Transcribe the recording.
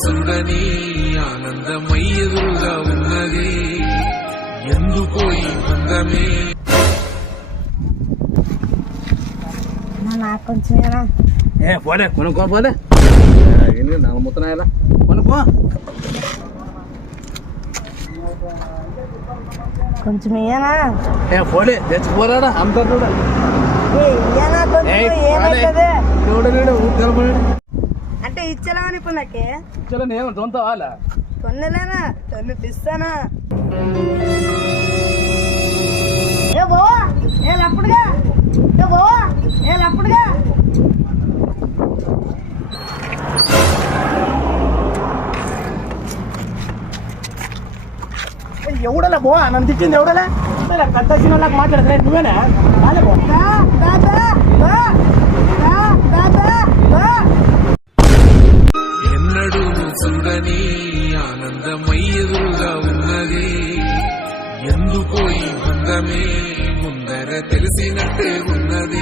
చూడని ఆనందమయ్యదుగా ఉన్నది ఎందుకో ఈ బంధమే. నాకు కొంచెం పోలే కొనుక్కో పోలే నాకు మొత్తం కొనుక్కో కొంచెం ఇయ్యనా పోలే తెచ్చిపోరాడా అమ్ముతారు అంటే ఇచ్చలేమని ఇప్పుడు నాకే నేను సొంత వాళ్ళ కొన్నలేనా కొన్ని తీస్తానా ఏ బావా ఏ లప్పుడుగా ఏ బావా ఏ లప్పుడుగా ఎవడలే బో నన్ను తిట్టింది ఎవడలే పెద్ద చిన్న వాళ్ళకి మాట్లాడలే నువ్వేనా రాలే బో ఎన్నడూ చూడని ఆనందమయ్యదుగా ఉన్నది ఎందుకో ఈ బంధమే ముందర తెలిసినట్టే ఉన్నది.